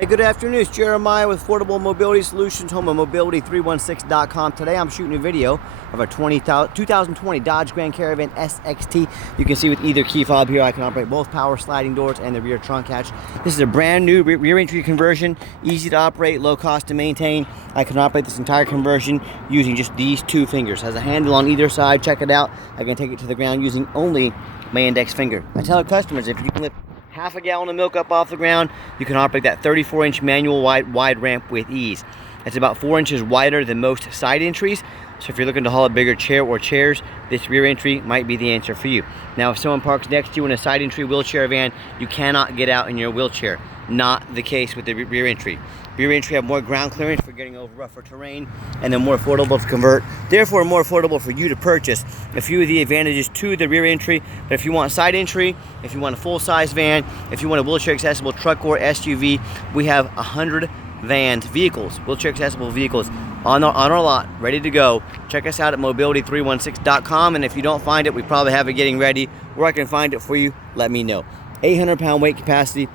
Hey, good afternoon. It's Jeremiah with Affordable Mobility Solutions, home of mobility316.com. Today I'm shooting a video of a 2020 Dodge Grand Caravan SXT. You can see with either key fob here, I can operate both power sliding doors and the rear trunk hatch. This is a brand new rear entry conversion, easy to operate, low cost to maintain. I can operate this entire conversion using just these two fingers. It has a handle on either side. Check it out. I can take it to the ground using only my index finger. I tell our customers, if you can lift half a gallon of milk up off the ground, you can operate that 34-inch manual wide ramp with ease. It's about 4 inches wider than most side entries, so if you're looking to haul a bigger chair or chairs, this rear entry might be the answer for you. Now, if someone parks next to you in a side entry wheelchair van, you cannot get out in your wheelchair. Not the case with the rear entry. Rear entry have more ground clearance for getting over rougher terrain, and they're more affordable to convert, therefore more affordable for you to purchase. A few of the advantages to the rear entry, but if you want side entry, if you want a full-size van, if you want a wheelchair accessible truck or SUV, we have 100 vehicles, wheelchair accessible vehicles on our lot, ready to go. Check us out at mobility316.com, and if you don't find it, we probably have it getting ready. Where I can find it for you, let me know. 800-pound weight capacity.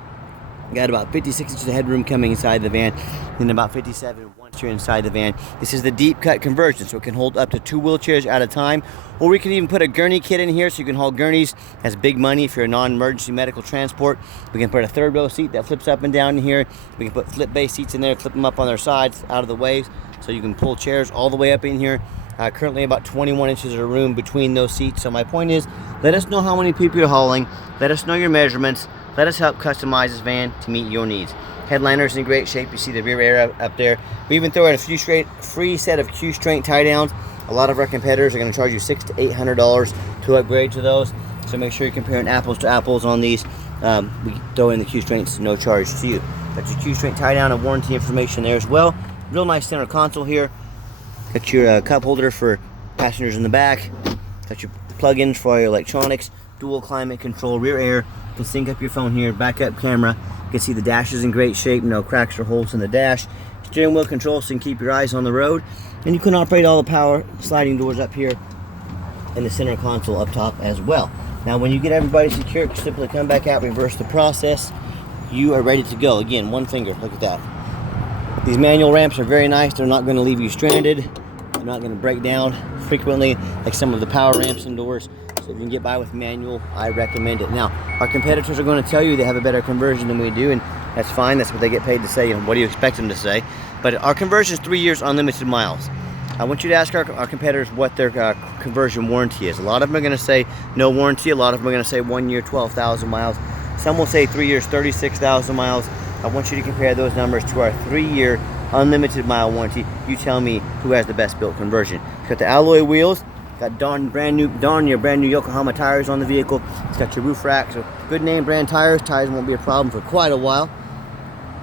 Got about 56 inches of headroom coming inside the van, and about 57 once you're inside the van. This is the deep cut conversion, so it can hold up to 2 wheelchairs at a time, or we can even put a gurney kit in here so you can haul gurneys. That's big money if you're a non-emergency medical transport. We can put a third row seat that flips up and down in here. We can put flip base seats in there, flip them up on their sides out of the way, so you can pull chairs all the way up in here. Currently about 21 inches of room between those seats. So my point is, let us know how many people you're hauling. Let us know your measurements. Let us help customize this van to meet your needs. Headliner's in great shape. You see the rear air up there. We even throw out a free set of Q-strength tie downs. A lot of our competitors are going to charge you $600 to $800 to upgrade to those. So make sure you're comparing apples to apples on these. We throw in the Q-strengths, no charge to you. Got your Q-strength tie down and warranty information there as well. Real nice center console here. Got your cup holder for passengers in the back. Got your plug-ins for your electronics. Dual climate control, rear air. You can sync up your phone here, backup camera. You can see the dash is in great shape, no cracks or holes in the dash. Steering wheel control so you can keep your eyes on the road. And you can operate all the power sliding doors up here and the center console up top as well. Now when you get everybody secure, simply come back out, reverse the process. You are ready to go. Again, one finger, look at that. These manual ramps are very nice. They're not going to leave you stranded. They're not going to break down frequently like some of the power ramps indoors. So if you can get by with manual, I recommend it. Now, our competitors are going to tell you they have a better conversion than we do, and that's fine. That's what they get paid to say, and what do you expect them to say? But our conversion is 3 years, unlimited miles. I want you to ask our competitors what their conversion warranty is. A lot of them are going to say no warranty. A lot of them are going to say 1 year, 12,000 miles. Some will say 3 years, 36,000 miles. I want you to compare those numbers to our 3-year unlimited mile warranty. You tell me who has the best built conversion. It's got the alloy wheels. Got brand new Yokohama tires on the vehicle. It's got your roof rack, so good name brand tires. Tires won't be a problem for quite a while.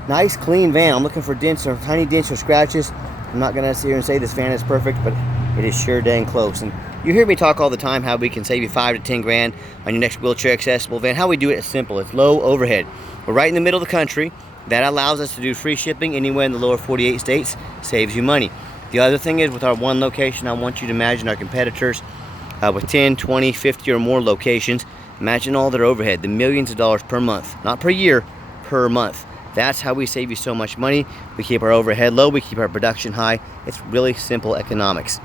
Nice clean van. I'm looking for dents or tiny dents or scratches. I'm not gonna sit here and say this van is perfect, but it is sure dang close. And you hear me talk all the time how we can save you 5 to 10 grand on your next wheelchair accessible van. How we do it is simple. It's low overhead. We're right in the middle of the country. That allows us to do free shipping anywhere in the lower 48 states. Saves you money. The other thing is, with our one location, I want you to imagine our competitors with 10, 20, 50 or more locations. Imagine all their overhead, the millions of dollars per month, not per year, per month. That's how we save you so much money. We keep our overhead low, we keep our production high. It's really simple economics.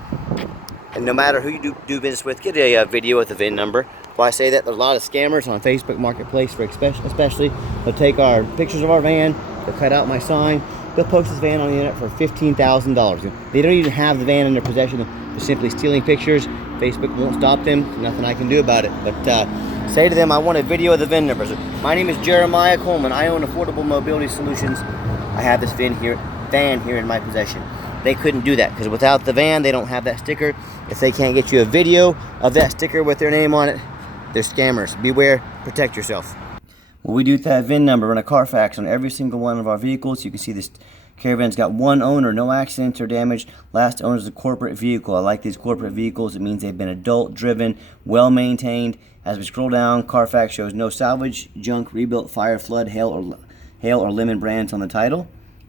And no matter who you do business with, get a video with the VIN number. Why I say that, there's a lot of scammers on Facebook Marketplace, especially. They'll take our pictures of our van, they'll cut out my sign, they'll post this van on the internet for $15,000. They don't even have the van in their possession. They're simply stealing pictures. Facebook won't stop them. Nothing I can do about it. But say to them, I want a video of the VIN numbers. My name is Jeremiah Coleman. I own Affordable Mobility Solutions. I have this van here in my possession. They couldn't do that because without the van, they don't have that sticker. If they can't get you a video of that sticker with their name on it, they're scammers. Beware, protect yourself. Well, we do that VIN number on a Carfax on every single one of our vehicles. You can see this Caravan's got one owner, no accidents or damage. Last owner is a corporate vehicle. I like these corporate vehicles. It means they've been adult driven, well maintained. As we scroll down, Carfax shows no salvage, junk, rebuilt, fire, flood, hail, or lemon brands on the title,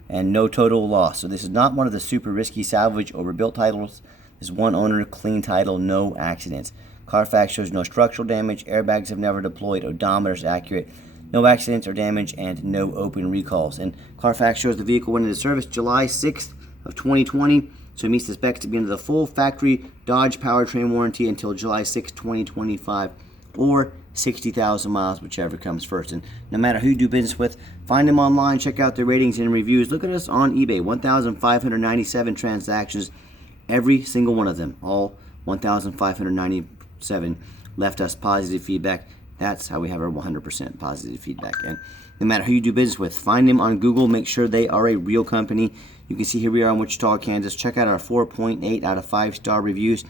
and no total loss. So this is not one of the super risky salvage or rebuilt titles. This is one owner, clean title, no accidents. Carfax shows no structural damage, airbags have never deployed, odometer is accurate. no accidents or damage, and no open recalls. And Carfax shows the vehicle went into service July 6th of 2020, so it meets the specs to be under the full factory Dodge powertrain warranty until July 6, 2025, or 60,000 miles, whichever comes first. And no matter who you do business with, find them online, check out their ratings and reviews. Look at us on eBay, 1,597 transactions, every single one of them, all 1,597 left us positive feedback. That's how we have our 100% positive feedback. And no matter who you do business with, find them on Google, make sure they are a real company. You can see here we are in Wichita, Kansas. Check out our 4.8 out of 5-star reviews.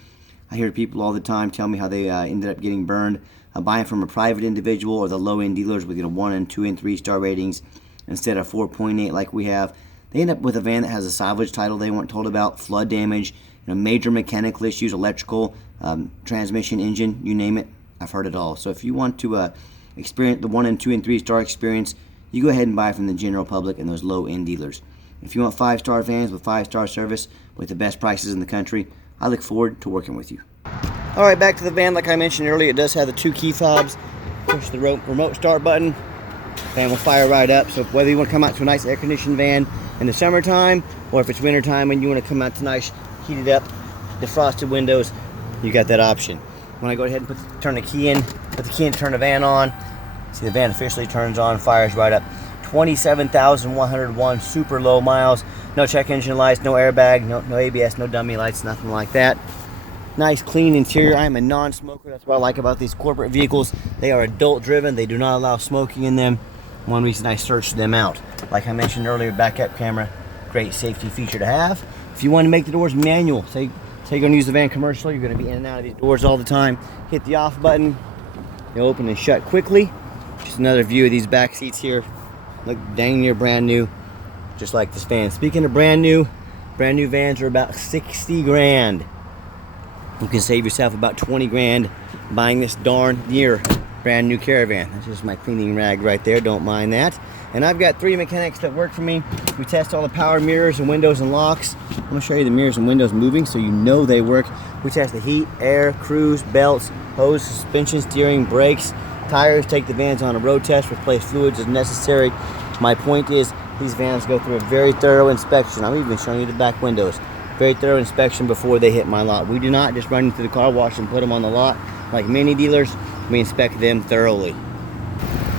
I hear people all the time tell me how they ended up getting burned buying from a private individual or the low-end dealers with 1 and 2 and 3-star ratings instead of 4.8 like we have. They end up with a van that has a salvage title they weren't told about, flood damage, major mechanical issues, electrical, transmission, engine, you name it. I've heard it all. So if you want to experience the 1 and 2 and 3-star experience, you go ahead and buy from the general public and those low-end dealers. If you want 5-star vans with 5-star service with the best prices in the country, I look forward to working with you. All right, back to the van. Like I mentioned earlier, it does have the 2 key fobs. Push the remote start button, fan will fire right up. So whether you want to come out to a nice air-conditioned van in the summertime, or if it's wintertime and you want to come out to nice heated up, defrosted windows, you got that option. When I go ahead and turn the key in, turn the van on, see the van officially turns on, fires right up. 27,101 super low miles, no check engine lights, no airbag, no ABS, no dummy lights, nothing like that. Nice clean interior. I am a non-smoker. That's what I like about these corporate vehicles. They are adult driven. They do not allow smoking in them. One reason I searched them out. Like I mentioned earlier, backup camera, great safety feature to have. If you want to make the doors manual, say you're going to use the van commercial, you're going to be in and out of these doors all the time, hit the off button, they open and shut quickly. Just another view of these back seats here. Look dang near brand new, just like this van. Speaking of brand new vans are about 60 grand. You can save yourself about 20 grand buying this darn near brand new Caravan. That's just my cleaning rag right there, don't mind that. And I've got 3 mechanics that work for me. We test all the power mirrors and windows and locks. I'm gonna show you the mirrors and windows moving so you know they work. We test the heat, air, cruise, belts, hose, suspension, steering, brakes, tires, take the vans on a road test, replace fluids as necessary. My point is these vans go through a very thorough inspection. I'm even showing you the back windows. Very thorough inspection before they hit my lot. We do not just run into the car wash and put them on the lot like many dealers. We inspect them thoroughly.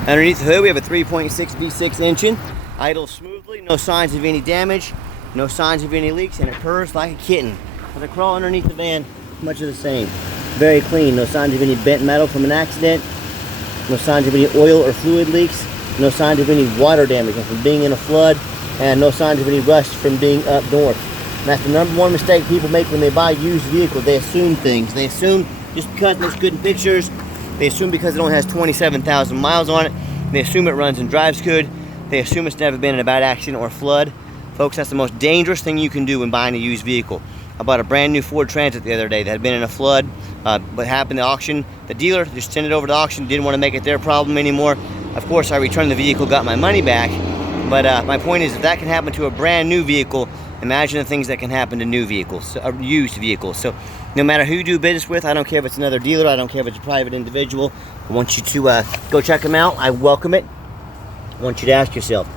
Underneath the hood we have a 3.6 V6 engine. Idles smoothly, no signs of any damage, no signs of any leaks, and it purrs like a kitten. When I crawl underneath the van, much of the same. Very clean, no signs of any bent metal from an accident, no signs of any oil or fluid leaks, no signs of any water damage from being in a flood, and no signs of any rust from being up north. And that's the #1 mistake people make when they buy used vehicles. They assume things. They assume just because it looks good in pictures, they assume because it only has 27,000 miles on it, they assume it runs and drives good, they assume it's never been in a bad accident or flood. Folks, that's the most dangerous thing you can do when buying a used vehicle. I bought a brand new Ford Transit the other day that had been in a flood. What happened at auction, the dealer just sent it over to auction, didn't want to make it their problem anymore. Of course, I returned the vehicle, got my money back, but my point is if that can happen to a brand new vehicle, imagine the things that can happen to new vehicles, used vehicles. So no matter who you do business with, I don't care if it's another dealer, I don't care if it's a private individual, I want you to go check them out. I welcome it. I want you to ask yourself,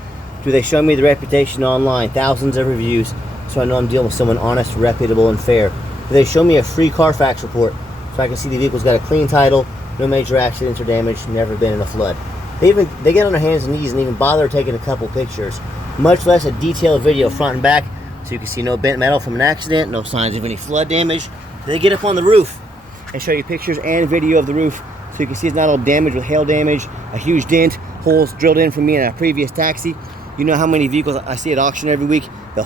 do they show me the reputation online? Thousands of reviews, so I know I'm dealing with someone honest, reputable, and fair. Do they show me a free Carfax report so I can see the vehicle's got a clean title, no major accidents or damage, never been in a flood? They get on their hands and knees and even bother taking a couple pictures, much less a detailed video front and back, so you can see no bent metal from an accident, no signs of any flood damage. They get up on the roof and show you pictures and video of the roof so you can see it's not all damaged with hail damage, a huge dent, holes drilled in from me in a previous taxi. You know how many vehicles I see at auction every week, the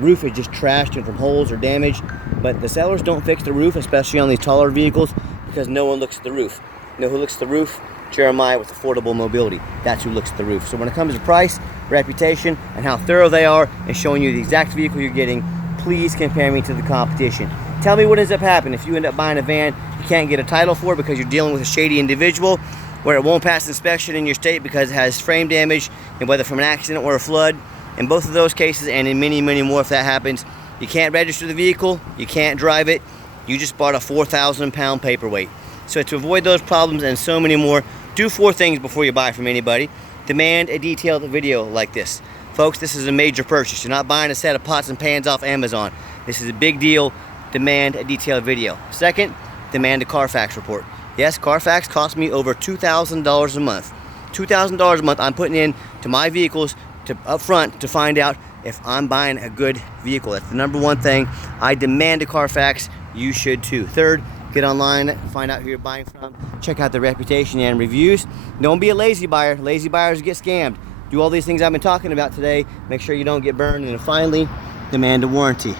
roof is just trashed and from holes or damage, but the sellers don't fix the roof, especially on these taller vehicles, because no one looks at the roof. You know who looks at the roof? Jeremiah with Affordable Mobility. That's who looks at the roof. So when it comes to price, reputation, and how thorough they are in showing you the exact vehicle you're getting, please compare me to the competition. Tell me what ends up happening if you end up buying a van you can't get a title for because you're dealing with a shady individual, where it won't pass inspection in your state because it has frame damage, and whether from an accident or a flood. In both of those cases, and in many, many more if that happens, you can't register the vehicle, you can't drive it, you just bought a 4,000-pound paperweight. So to avoid those problems and so many more, Do 4 things before you buy from anybody. Demand a detailed video like this. Folks, this is a major purchase. You're not buying a set of pots and pans off Amazon. This is a big deal. Demand a detailed video. Second, demand a Carfax report. Yes, Carfax costs me over $2,000 a month. $2,000 a month I'm putting in to my vehicles up front to find out if I'm buying a good vehicle. That's the number one thing. I demand a Carfax. You should too. Third, get online, find out who you're buying from. Check out the reputation and reviews. Don't be a lazy buyer. Lazy buyers get scammed. Do all these things I've been talking about today. Make sure you don't get burned. And finally, demand a warranty.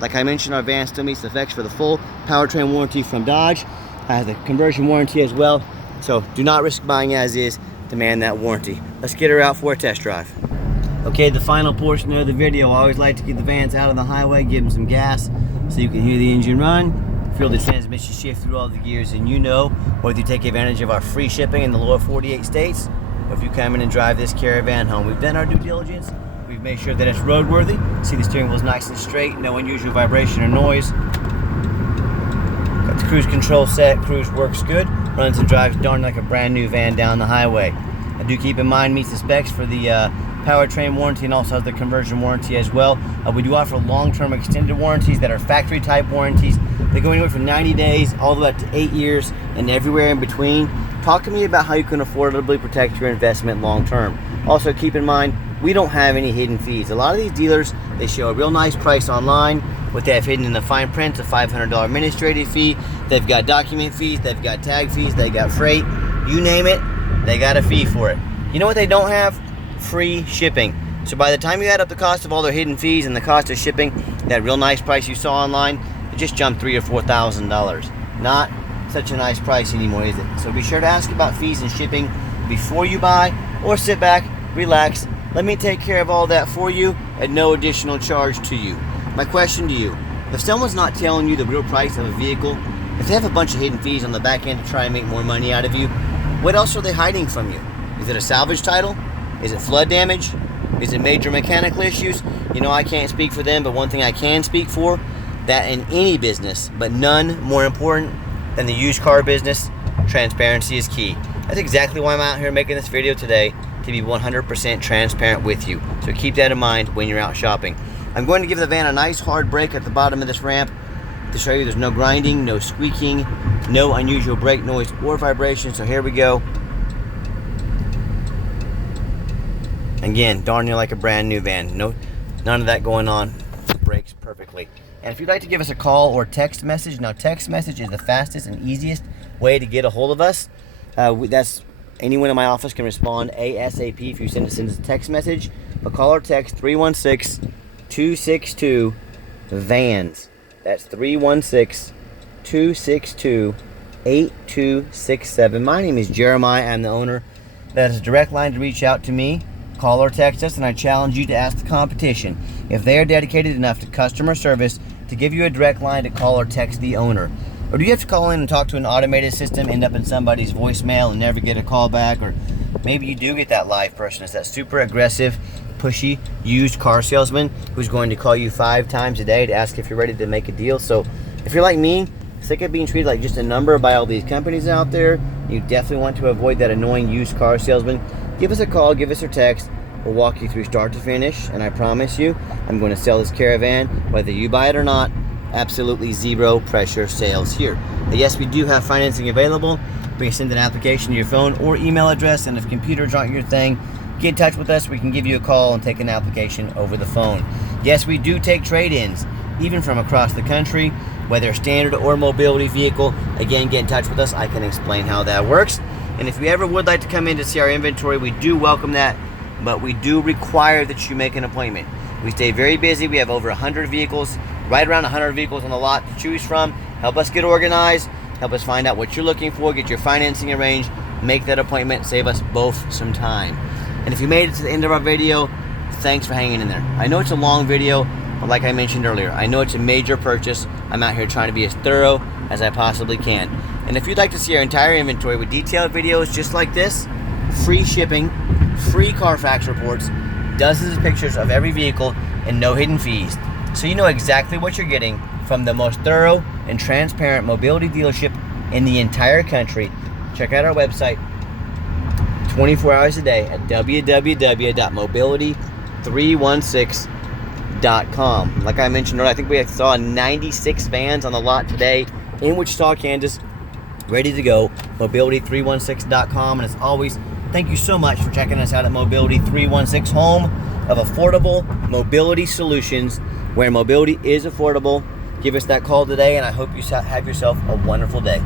Like I mentioned, our van still meets the specs for the full powertrain warranty from Dodge. Has the conversion warranty as well. So do not risk buying as is. Demand that warranty. Let's get her out for a test drive. Okay, the final portion of the video. I always like to get the vans out on the highway, give them some gas so you can hear the engine run, feel the transmission shift through all the gears, and you know whether you take advantage of our free shipping in the lower 48 states or if you come in and drive this Caravan home. We've done our due diligence. We've made sure that it's roadworthy. See, the steering wheel's nice and straight, no unusual vibration or noise. Got the cruise control set. Cruise works good. Runs and drives darn like a brand new van down the highway. I do keep in mind meets the specs for the powertrain warranty and also has the conversion warranty as well. We do offer long-term extended warranties that are factory type warranties. They go anywhere from 90 days all the way up to 8 years and everywhere in between. Talk to me about how you can affordably protect your investment long-term. Also keep in mind, we don't have any hidden fees. A lot of these dealers, they show a real nice price online. What they have hidden in the fine print, a $500 administrative fee. They've got document fees, they've got tag fees, they got freight. You name it, they got a fee for it. You know what they don't have? Free shipping. So by the time you add up the cost of all their hidden fees and the cost of shipping, that real nice price you saw online, it just jumped $3,000 or $4,000. Not such a nice price anymore, is it? So be sure to ask about fees and shipping before you buy, or sit back, relax, let me take care of all that for you at no additional charge to you. My question to you, if someone's not telling you the real price of a vehicle, if they have a bunch of hidden fees on the back end to try and make more money out of you, what else are they hiding from you? Is it a salvage title? Is it flood damage? Is it major mechanical issues? You know, I can't speak for them, but one thing I can speak for, that in any business, but none more important than the used car business, transparency is key. That's exactly why I'm out here making this video today, to be 100% transparent with you. So keep that in mind when you're out shopping. I'm going to give the van a nice hard brake at the bottom of this ramp to show you there's no grinding, no squeaking, no unusual brake noise or vibration. So here we go. Again, darn near like a brand new van. None of that going on. It brakes perfectly. And if you'd like to give us a call or text message, now text message is the fastest and easiest way to get a hold of us. That's anyone in my office can respond ASAP if you send us a text message. But call or text 316-262-VANS. That's 316-262-8267. My name is Jeremiah. I'm the owner. That is a direct line to reach out to me. Call or text us, and I challenge you to ask the competition if they are dedicated enough to customer service to give you a direct line to call or text the owner. Or do you have to call in and talk to an automated system, end up in somebody's voicemail and never get a call back? Or maybe you do get that live person. It's that super aggressive, pushy, used car salesman who's going to call you 5 times a day to ask if you're ready to make a deal. So if you're like me, sick of being treated like just a number by all these companies out there, you definitely want to avoid that annoying used car salesman. Give us a call, give us a text. We'll walk you through start to finish, and I promise you, I'm going to sell this Caravan, whether you buy it or not. Absolutely zero pressure sales here. But yes, we do have financing available. We can send an application to your phone or email address, and if computers aren't your thing, get in touch with us. We can give you a call and take an application over the phone. Yes, we do take trade-ins, even from across the country, whether standard or mobility vehicle. Again, get in touch with us. I can explain how that works. And if you ever would like to come in to see our inventory, we do welcome that, but we do require that you make an appointment. We stay very busy. We have over 100 vehicles, right around 100 vehicles on the lot to choose from. Help us get organized. Help us find out what you're looking for. Get your financing arranged. Make that appointment. Save us both some time. And if you made it to the end of our video, thanks for hanging in there. I know it's a long video, but like I mentioned earlier, I know it's a major purchase. I'm out here trying to be as thorough as I possibly can. And if you'd like to see our entire inventory with detailed videos just like this, free shipping, free Carfax reports, dozens of pictures of every vehicle, and no hidden fees, so you know exactly what you're getting from the most thorough and transparent mobility dealership in the entire country, check out our website, 24 hours a day at www.mobility316.com. Like I mentioned earlier, I think we saw 96 vans on the lot today in Wichita, Kansas, ready to go. Mobility316.com. And as always, thank you so much for checking us out at Mobility 316, home of affordable mobility solutions, where mobility is affordable. Give us that call today, and I hope you have yourself a wonderful day.